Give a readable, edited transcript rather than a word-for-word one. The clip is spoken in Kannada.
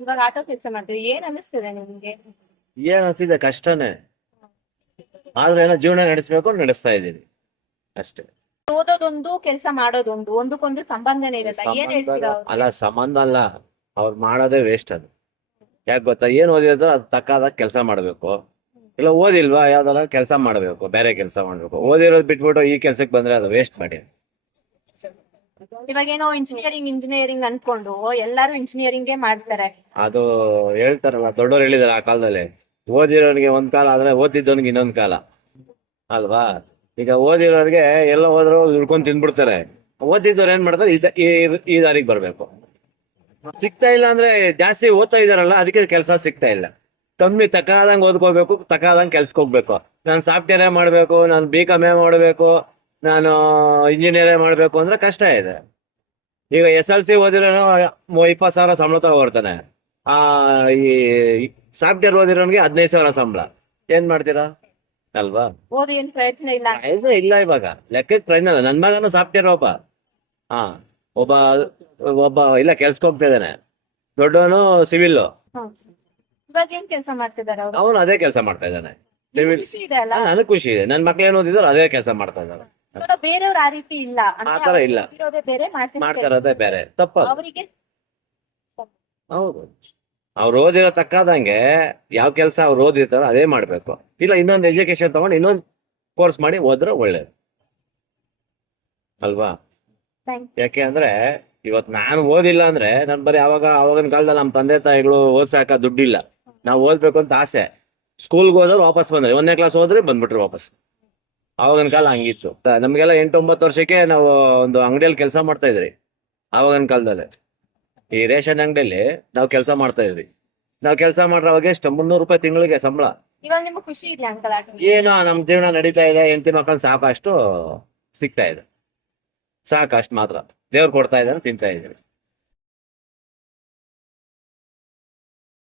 ಇವಾಗ ಆಟೋ ಕೆಲಸ ಮಾಡ್ತೀವಿ, ಏನ್ ಅನಿಸ್ತದೆ ನಿಮ್ಗೆ? ಏನ್ ಅನ್ಸಿದೆ, ಕಷ್ಟನೇ. ಆದ್ರೆ ಏನೋ ಜೀವನ ನಡೆಸ್ಬೇಕು, ನಡೆಸ್ತಾ ಇದ್ದೀನಿ ಅಷ್ಟೇ. ಓದೋದೊಂದು ಕೆಲಸ ಮಾಡೋದೊಂದು, ಒಂದಕ್ಕೊಂದು ಸಂಬಂಧನೇ ಇರಲ್ಲ, ಏನ್ ಸಂಬಂಧ ಹೇಳ್ತೀರಾ ಅಲ್ಲ, ಅವ್ರಿಗೆ? ಸಂಬಂಧ ಅಲ್ಲ. ಅವ್ರು ಮಾಡೋದೇ ವೇಸ್ಟ್ ಅದು. ಯಾಕೆ ಗೊತ್ತಾ, ಏನ್ ಓದಿದ್ರು ಅದು ತಕ್ಕಾದಾಗ ಕೆಲಸ ಮಾಡ್ಬೇಕು. ಇಲ್ಲ ಓದಿಲ್ವಾ, ಯಾವ್ದಾರ ಕೆಲಸ ಮಾಡ್ಬೇಕು, ಬೇರೆ ಕೆಲಸ ಮಾಡ್ಬೇಕು. ಓದಿರೋದು ಬಿಟ್ಬಿಟ್ಟು ಈ ಕೆಲ್ಸಕ್ಕೆ ಬಂದ್ರೆ ಅದು ವೇಸ್ಟ್ ಮಾಡಿ. ಇವಾಗೇನೋ ಇಂಜಿನಿಯರಿಂಗ್ ಅನ್ಕೊಂಡು ಎಲ್ಲಾರು ಇಂಜಿನಿಯರಿಂಗೇ ಮಾಡ್ತಾರೆ. ಅದು ಹೇಳ್ತಾರಲ್ಲ, ದೊಡ್ಡವ್ರು ಹೇಳಿದಾರೆ ಆ ಕಾಲದಲ್ಲಿ, ಓದಿರೋನಿಗೆ ಒಂದ್ ಕಾಲ ಆದ್ರೆ ಓದಿದ್ದವನಿಗೆ ಇನ್ನೊಂದ್ ಕಾಲ, ಅಲ್ವಾ? ಈಗ ಓದಿರೋರಿಗೆ ಎಲ್ಲ ಹೋದ್ರು ದುಡ್ಕೊಂಡ್ ತಿಂದ್ಬಿಡ್ತಾರೆ. ಓದಿದ್ದವ್ರು ಏನ್ ಮಾಡ್ತಾರೆ, ಈ ದಾರಿಗೆ ಬರ್ಬೇಕು. ಸಿಗ್ತಾ ಇಲ್ಲ ಅಂದ್ರೆ ಜಾಸ್ತಿ ಓದ್ತಾ ಇದಾರಲ್ಲ, ಅದಕ್ಕೆ ಕೆಲಸ ಸಿಗ್ತಾ ಇಲ್ಲ. ಕಮ್ಮಿ ತಕ್ಕಾದಂಗ್ ಓದ್ಕೋಬೇಕು, ತಕ್ಕಾದಂಗ್ ಕೆಲ್ಸಕ್ಕೆ ಹೋಗ್ಬೇಕು. ನಾನು ಸಾಫ್ಟ್ವೇರೇ ಮಾಡ್ಬೇಕು, ನಾನು BCom ಮಾಡ್ಬೇಕು, ನಾನು ಇಂಜಿನಿಯರೇ ಮಾಡ್ಬೇಕು ಅಂದ್ರೆ ಕಷ್ಟ ಇದೆ. ಈಗ SLC ಓದಿರೋನು 20,000 ಸಂಬಳ ತಗೊಬರ್ತಾನೆ. ಆ ಈ ಸಾಫ್ಟ್ವೇರ್ ಓದಿರೋನ್ಗೆ 15,000 ಸಂಬಳ. ಏನ್ ಮಾಡ್ತೀರಾ, ಅಲ್ವಾ? ಓದಿ ಏನ್ ಪ್ರಯೋಜನ ಇಲ್ಲ. ಇದು ಇಲ್ಲ ಇವಾಗ ಲೆಕ್ಕಕ್ಕೆ ಪ್ರಶ್ನೆ ಇಲ್ಲ. ನನ್ ಮಗನು ಸಾಫ್ಟ್ವೇರ್ ಹಾ ಒಬ್ಬ ಒಬ್ಬ ಇಲ್ಲ ಕೆಲ್ಸಕ್ಕೆ ಹೋಗ್ತಾ ಇದ್ದಾನೆ. ದೊಡ್ಡವನು ಸಿವಿಲ್, ಹ್ಮ್. ಇವಾಗ ಏನ್ ಕೆಲಸ ಮಾಡ್ತಿದಾರೆ ಅವರು? ಅವನು ಅದೇ ಕೆಲಸ ಮಾಡ್ತಾ ಇದ್ದಾನೆ. ಸಿವಿಲ್. ಖುಷಿ ಇದೆ ಅಲ್ಲ? ನನಗ್ ಖುಷಿ ಇದೆ, ನನ್ ಮಕ್ಳು ಏನ್ ಓದಿದ್ರು ಅದೇ ಕೆಲಸ ಮಾಡ್ತಾ ಇದ್ದಾರೆ. ಇವಾಗ ಬೇರೆಯವ್ರು ಆ ರೀತಿ ಇಲ್ಲ, ಆ ತರ ಇಲ್ಲ, ಇರೋದೇ ಬೇರೆ, ಮಾಡ್ತಾ ಇರೋದೇ ಬೇರೆ. ತಪ್ಪದು. ಅವರಿಗೆ ಹೌದು, ಅವ್ರು ಓದಿರೋ ತಕ್ಕಾದಂಗೆ ಯಾವ ಕೆಲಸ ಅವ್ರು ಓದಿರ್ತಾರೋ ಅದೇ ಮಾಡ್ಬೇಕು. ಇಲ್ಲ ಇನ್ನೊಂದು ಎಜುಕೇಶನ್ ತಗೊಂಡು ಇನ್ನೊಂದು ಕೋರ್ಸ್ ಮಾಡಿ ಹೋದ್ರೆ ಒಳ್ಳೇದು, ಅಲ್ವಾ? ಯಾಕೆ ಅಂದ್ರೆ ಇವತ್ ನಾನು ಓದಿಲ್ಲ ಅಂದ್ರೆ ನನ್ ಬರೀ ಅವಾಗಿನ ಕಾಲದಲ್ಲಿ ನಮ್ಮ ತಂದೆ ತಾಯಿಗಳು ಓದ್ಸಾಕ ದುಡ್ಡಿಲ್ಲ. ನಾವು ಓದ್ಬೇಕು ಅಂತ ಆಸೆ. ಸ್ಕೂಲ್ಗೆ ಹೋದ್ರೆ ವಾಪಸ್ ಬಂದ್ರೆ, 1ನೇ ಕ್ಲಾಸ್ ಹೋದ್ರೆ ಬಂದ್ಬಿಟ್ರಿ ವಾಪಸ್. ಆವಾಗಿನ ಕಾಲ ಹಂಗಿತ್ತು. ನಮ್ಗೆಲ್ಲ 8-9 ವರ್ಷಕ್ಕೆ ನಾವು ಒಂದು ಅಂಗಡಿಯಲ್ಲಿ ಕೆಲಸ ಮಾಡ್ತಾ ಇದ್ರಿ. ಆವಾಗಿನ ಕಾಲದಲ್ಲಿ ಈ ರೇಷನ್ ಅಂಗಡಿಯಲ್ಲಿ ನಾವು ಕೆಲಸ ಮಾಡ್ತಾ ಇದ್ವಿ. ನಾವು ಕೆಲಸ ಮಾಡ್ರ ಅವಾಗ ಎಷ್ಟು, 300 ರೂಪಾಯಿ ತಿಂಗಳಿಗೆ ಸಂಬಳ. ಇವಾಗ ನಿಮ್ಗೆ ಖುಷಿ ಇದೆ ಅಂಕಲ್ ಆಟ? ಏನೋ ನಮ್ ಜೀವನ ನಡೀತಾ ಇದೆ, ಹೆಂಡತಿ ಮಕ್ಕಳು ಸಾಕಷ್ಟು ಸಿಗ್ತಾ ಇದೆ, ಸಾಕಷ್ಟು ಮಾತ್ರ ದೇವ್ರು ಕೊಡ್ತಾ ಇದ್ದಾನೆ, ತಿಂತಾ ಇದ್ದೀವಿ.